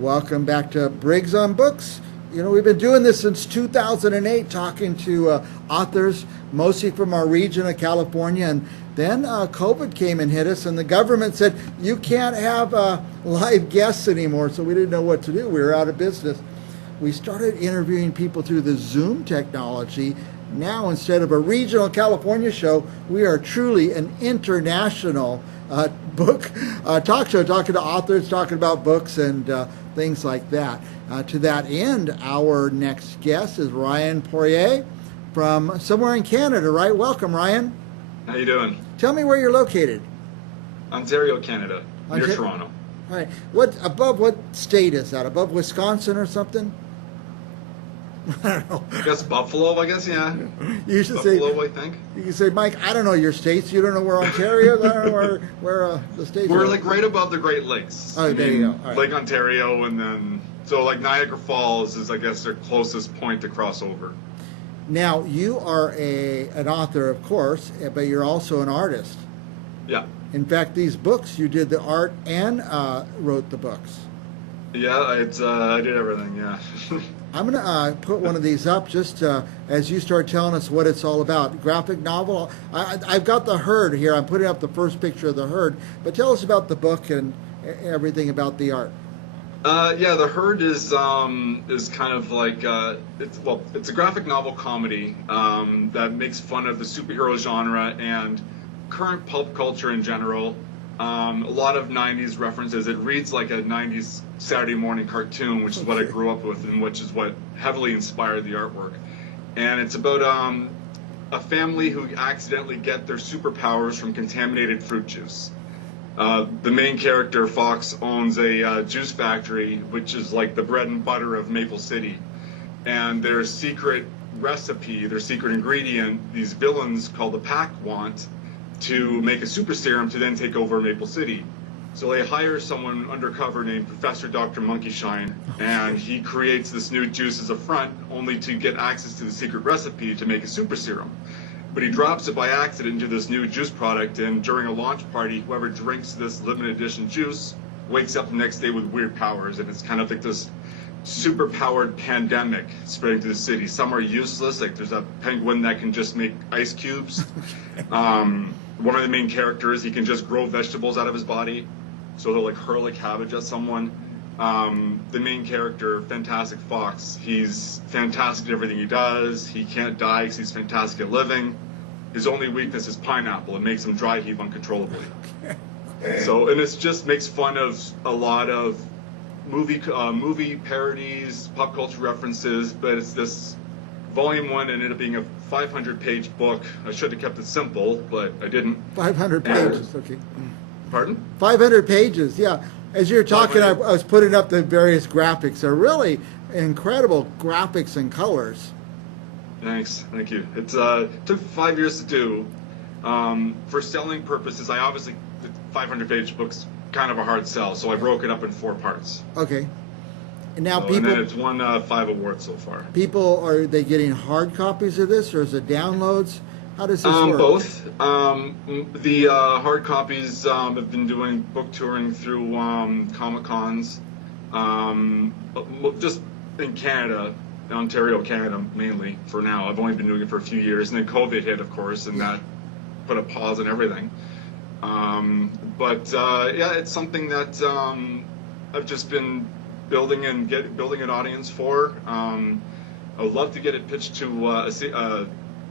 Welcome back to Briggs on Books. You know, we've been doing this since 2008, talking to authors, mostly from our region of California. And then COVID came and hit us, and the government said, you can't have live guests anymore. So we didn't know what to do. We were out of business. We started interviewing people through the Zoom technology. Now, instead of a regional California show, we are truly an international book talk show, talking to authors, talking about books and things like that. To that end, our next guest is Ryan Poirier from somewhere in Canada, right? Welcome, Ryan. How you doing? Tell me where you're located. Ontario, Canada, near Toronto. All right. Above what state is that? Above Wisconsin or something? I don't know. I guess Buffalo, yeah. You should Buffalo, say, I think. You can say, Mike, I don't know your states. You don't know where Ontario is? I don't know where the states are. We're like right above the Great Lakes. Oh, there you go. All right. Lake Ontario, and then, so like Niagara Falls is, I guess, their closest point to cross over. Now, you are an author, of course, but you're also an artist. Yeah. In fact, these books, you did the art and wrote the books. Yeah, I did everything, yeah. I'm going to put one of these up just as you start telling us what it's all about. Graphic novel. I've got the herd here. I'm putting up the first picture of the herd. But tell us about the book and everything about the art. Yeah, the herd is kind of like it's a graphic novel comedy that makes fun of the superhero genre and current pulp culture in general. A lot of 90s references. It reads like a 90s Saturday morning cartoon, which is what I grew up with and which is what heavily inspired the artwork. And it's about a family who accidentally get their superpowers from contaminated fruit juice. The main character, Fox, owns a juice factory, which is like the bread and butter of Maple City. And their secret recipe, their secret ingredient, these villains called the Pack want to make a super serum to then take over Maple City. So they hire someone undercover named Professor Dr. Monkeyshine, and he creates this new juice as a front only to get access to the secret recipe to make a super serum. But he drops it by accident into this new juice product, and during a launch party, whoever drinks this limited edition juice wakes up the next day with weird powers, and it's kind of like this super powered pandemic spreading through the city. Some are useless, like there's a penguin that can just make ice cubes. One of the main characters, he can just grow vegetables out of his body, so he'll like hurl a cabbage at someone. The main character, Fantastic Fox, he's fantastic at everything he does. He can't die because he's fantastic at living. His only weakness is pineapple. It makes him dry heave uncontrollably. So, and it just makes fun of a lot of movie parodies, pop culture references, but it's this volume 1 ended up being a 500-page book. I should have kept it simple, but I didn't. 500 pages, okay. Pardon? 500 pages, yeah. As you're talking, I was putting up the various graphics. They're really incredible graphics and colors. Thanks, thank you. It took 5 years to do. For selling purposes, I obviously, the 500-page book's kind of a hard sell, so I broke it up in 4 parts. Okay. And now And then it's won 5 awards so far. People, are they getting hard copies of this, or is it downloads? How does this work? Both. The hard copies have been doing book touring through Comic-Cons, just in Canada, Ontario, Canada mainly for now. I've only been doing it for a few years, and then COVID hit, of course, and that put a pause on everything. Yeah, it's something that I've just been building an audience for. I would love to get it pitched to a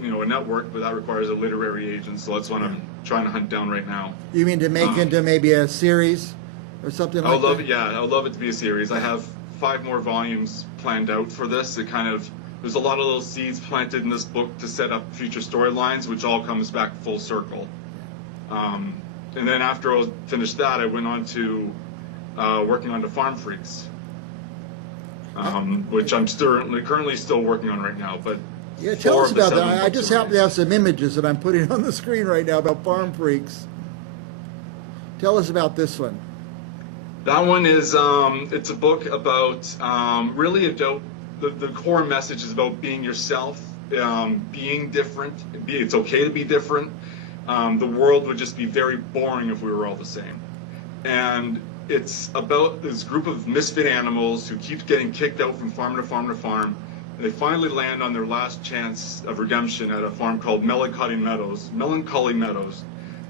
network, but that requires a literary agent, so that's what I'm trying to hunt down right now. You mean to make into maybe a series or something like that? I would love it to be a series. I have 5 more volumes planned out for this. There's a lot of little seeds planted in this book to set up future storylines, which all comes back full circle. And then after I finished that, I went on to working on the Farm Freaks, which I'm currently still working on right now. But yeah, tell us about that. I just happen to have some images that I'm putting on the screen right now about Farm Freaks. Tell us about this one. That one is it's a book about really about the core message is about being yourself, being different. It's okay to be different. The world would just be very boring if we were all the same. And it's about this group of misfit animals who keep getting kicked out from farm to farm to farm. And they finally land on their last chance of redemption at a farm called Melancholy Meadows.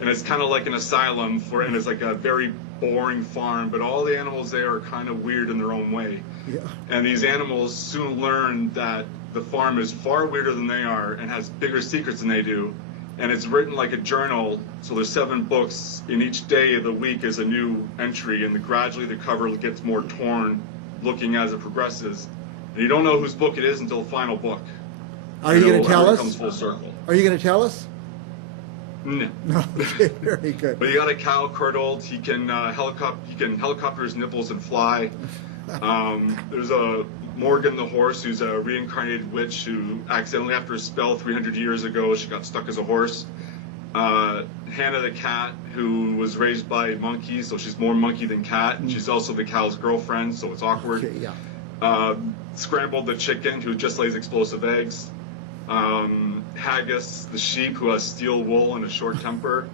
And it's kind of like an asylum and it's like a very boring farm, but all the animals there are kind of weird in their own way. Yeah. And these animals soon learn that the farm is far weirder than they are and has bigger secrets than they do. And it's written like a journal, so there's 7 books, and each day of the week is a new entry, and gradually the cover gets more torn, looking as it progresses. And you don't know whose book it is until the final book. Are you going to tell us? Comes full circle. Are you going to tell us? No. No. Okay, very good. But you got a cow curdled. He can helicopter his nipples and fly. There's a Morgan the horse, who's a reincarnated witch who accidentally, after a spell 300 years ago, she got stuck as a horse. Hannah the cat, who was raised by monkeys, so she's more monkey than cat, and she's also the cow's girlfriend, so it's awkward. Okay, yeah. Scrambled the chicken, who just lays explosive eggs. Haggis the sheep, who has steel wool and a short temper.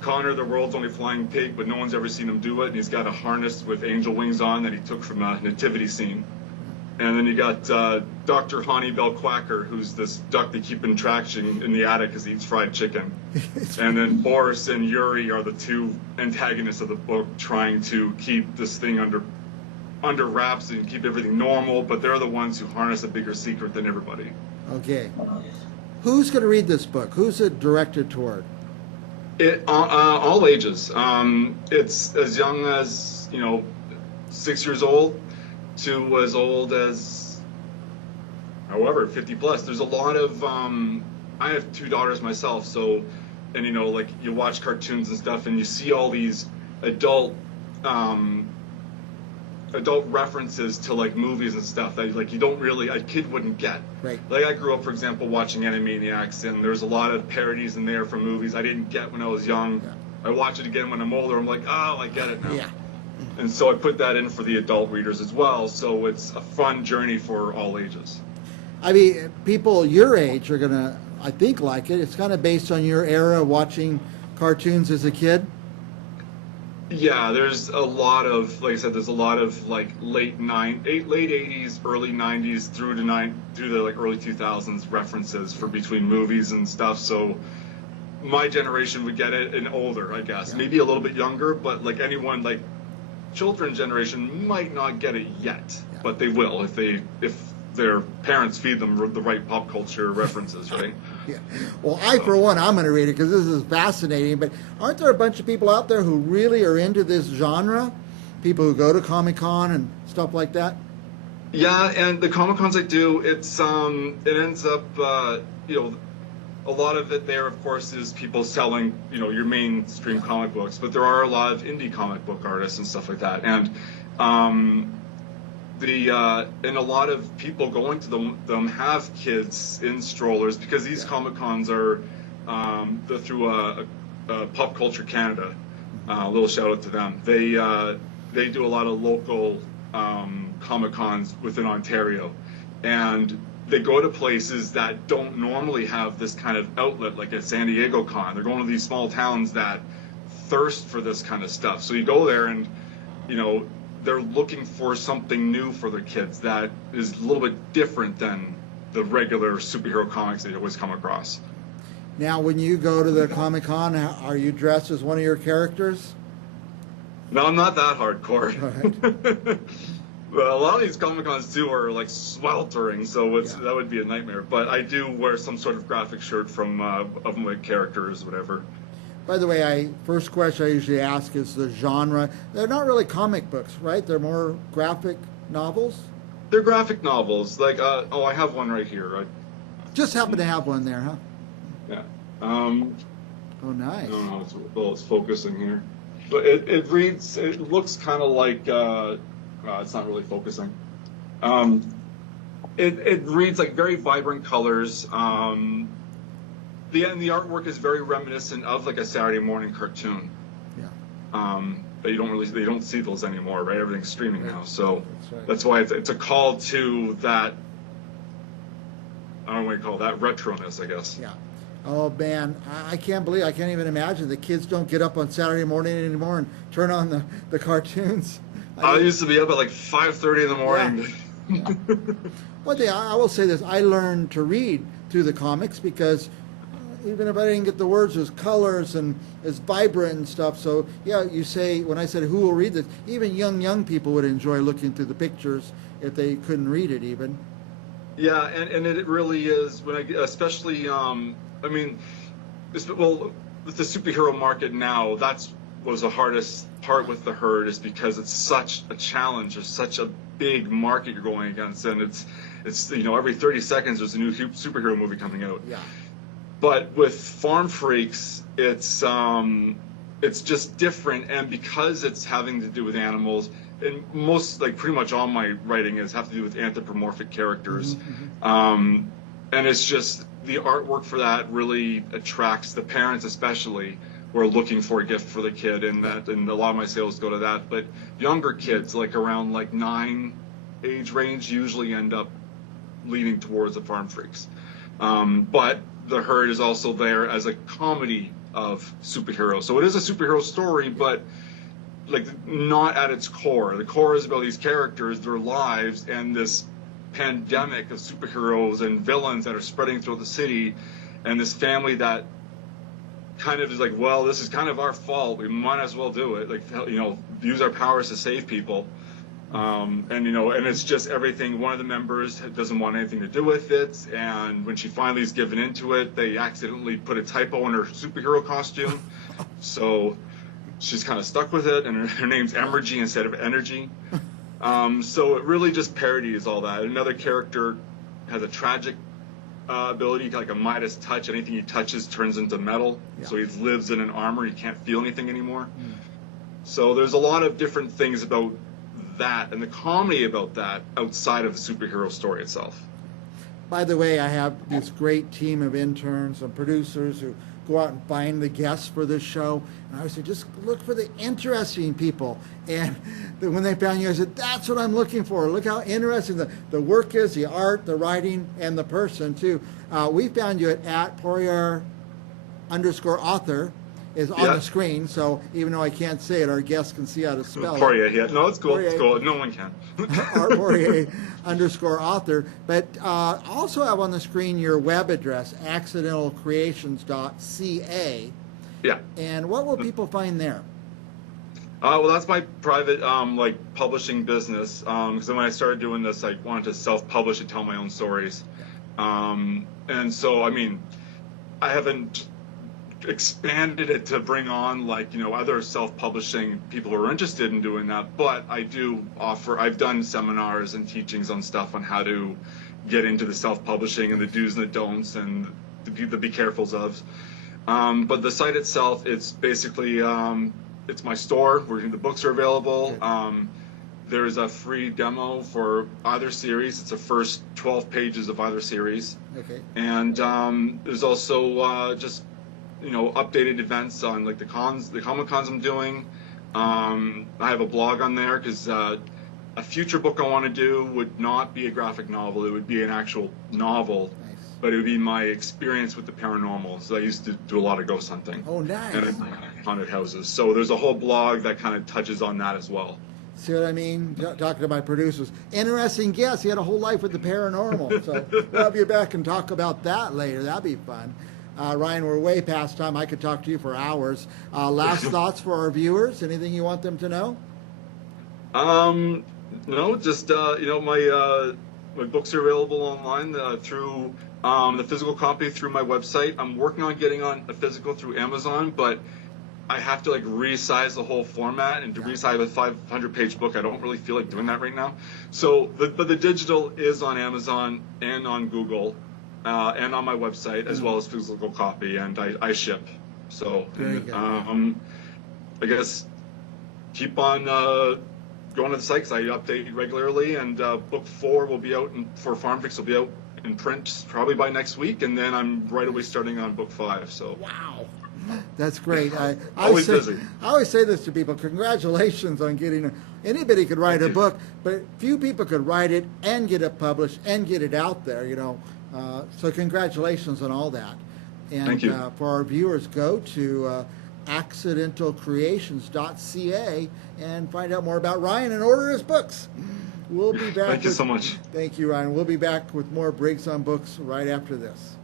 Connor, the world's only flying pig, but no one's ever seen him do it, and he's got a harness with angel wings on that he took from a nativity scene. And then you got Dr. Honeybell Quacker, who's this duck they keep in traction in the attic because he eats fried chicken. And then Boris and Yuri are the 2 antagonists of the book, trying to keep this thing under wraps and keep everything normal, but they're the ones who harness a bigger secret than everybody. Okay. Who's going to read this book? Who's it directed toward? All ages. It's as young as 6 years old to as old as, however, 50 plus. There's a lot of, I have 2 daughters myself, so, and like you watch cartoons and stuff and you see all these adult references to like movies and stuff that like you don't really, a kid wouldn't get. Right. Like I grew up, for example, watching Animaniacs, and there's a lot of parodies in there from movies I didn't get when I was young. Yeah. I watch it again when I'm older, I'm like, oh, I get it now. Yeah. And so I put that in for the adult readers as well, so it's a fun journey for all ages. I mean, people your age are going to, I think, like it. It's kind of based on your era watching cartoons as a kid. Yeah, there's a lot of, like I said, there's a lot of like late 80s, early 90s through the like early 2000s references for between movies and stuff. So my generation would get it, and older, I guess, Yeah. maybe a little bit younger, but like anyone like children's generation might not get it yet, Yeah. but they will if their parents feed them the right pop culture references, right? Yeah. Well, for one, I'm going to read it because this is fascinating. But aren't there a bunch of people out there who really are into this genre? People who go to Comic-Con and stuff like that? Yeah, and the Comic-Cons I do, it ends up, a lot of it there, of course, is people selling, your mainstream comic books, but there are a lot of indie comic book artists and stuff like that. And and a lot of people going to them have kids in strollers because these Comic-Cons are they're through a Pop Culture Canada. A little shout out to them. They do a lot of local Comic-Cons within Ontario, and they go to places that don't normally have this kind of outlet, like at San Diego Con. They're going to these small towns that thirst for this kind of stuff. So you go there and, they're looking for something new for their kids that is a little bit different than the regular superhero comics they always come across. Now, when you go to the Comic-Con, are you dressed as one of your characters? No, I'm not that hardcore. Right. Well, a lot of these Comic-Cons too are like sweltering, so that would be a nightmare. But I do wear some sort of graphic shirt from of my characters, whatever. By the way, first question I usually ask is the genre. They're not really comic books, right? They're more graphic novels? They're graphic novels. Like, I have one right here. Just happen to have one there, huh? Yeah. Oh, nice. I don't know. It's focusing here. But it reads, it looks kind of like, it's not really focusing. It reads like very vibrant colors. The artwork is very reminiscent of like a Saturday morning cartoon. Yeah. But they don't see those anymore, right? Everything's streaming now, so right. that's why it's a call to that. I don't know what you call that, retroness, I guess. Yeah. Oh man, I can't believe, I can't even imagine the kids don't get up on Saturday morning anymore and turn on the cartoons. I I mean, used to be up at like 5:30 in the yeah, morning. yeah. One thing I will say this: I learned to read through the comics because even if I didn't get the words, there's colors and it's vibrant and stuff. So yeah, you say when I said who will read this, even young people would enjoy looking through the pictures if they couldn't read it even. Yeah, and it really is when especially I mean, well, with the superhero market now, that's was the hardest part with the herd is because it's such a challenge. It's such a big market you're going against, and it's every 30 seconds there's a new superhero movie coming out. Yeah. But with Farm Freaks, it's just different, and because it's having to do with animals, and most like pretty much all my writing is have to do with anthropomorphic characters, and it's just the artwork for that really attracts the parents, especially who are looking for a gift for the kid, and a lot of my sales go to that. But younger kids, like around like 9 age range, usually end up leaning towards the Farm Freaks. But the herd is also there as a comedy of superheroes. So it is a superhero story, but like not at its core. The core is about these characters, their lives, and this pandemic of superheroes and villains that are spreading through the city, and this family that kind of is like, well, this is kind of our fault. We might as well do it. Like, use our powers to save people. And it's just everything. One of the members doesn't want anything to do with it, and when she finally is given into it, they accidentally put a typo in her superhero costume, so she's kind of stuck with it, and her name's Emergy instead of Energy. So it really just parodies all that. Another character has a tragic ability, like a Midas touch. Anything he touches turns into metal, so he lives in an armor. He can't feel anything anymore. So there's a lot of different things about that and the comedy about that outside of the superhero story itself. By the way, I have this great team of interns and producers who go out and find the guests for this show. And I would say, just look for the interesting people. And when they found you, I said, that's what I'm looking for. Look how interesting the work is, the art, the writing, and the person, too. We found you at Poirier _author. Is on the screen, so even though I can't say it, our guests can see how to spell it. Poirier, yeah. No, it's cool. Poirier. It's cool. No one can. Poirier _author. But also have on the screen your web address, accidentalcreations.ca. Yeah. And what will people find there? Well, that's my private publishing business. Because when I started doing this, I wanted to self-publish and tell my own stories. And so, I mean, I haven't expanded it to bring on other self-publishing people who are interested in doing that, but I do offer. I've done seminars and teachings on stuff on how to get into the self-publishing and the do's and the don'ts and the be carefuls of. But the site itself, it's basically it's my store where the books are available. There's a free demo for either series. It's the first 12 pages of either series. Okay. And there's also just updated events on the Comic Cons I'm doing. I have a blog on there because a future book I want to do would not be a graphic novel. It would be an actual novel, but it would be my experience with the paranormal. So I used to do a lot of ghost hunting. Oh, nice. And haunted houses. So there's a whole blog that kind of touches on that as well. See what I mean? Talking to my producers. Interesting guest. He had a whole life with the paranormal. So we'll have you back and talk about that later. That'd be fun. Ryan, we're way past time. I could talk to you for hours. Last thoughts for our viewers? Anything you want them to know? No, just my books are available online through the physical copy through my website. I'm working on getting on a physical through Amazon, but I have to resize the whole format, and to resize a 500-page book, I don't really feel like doing that right now. So, but the digital is on Amazon and on Google. And on my website, as well as physical copy, and I ship. So, I guess keep on going to the site because I update regularly, and book 4 will be out, for Farm Freaks will be out in print probably by next week, and then I'm right away starting on book 5. So wow, that's great. I always busy. I always say this to people: congratulations on getting. Anybody could write a book, but few people could write it and get it published and get it out there. So congratulations on all that. And Thank you. For our viewers, go to accidentalcreations.ca and find out more about Ryan and order his books. We'll be back. Thank you so much. Thank you, Ryan. We'll be back with more Briggs on Books right after this.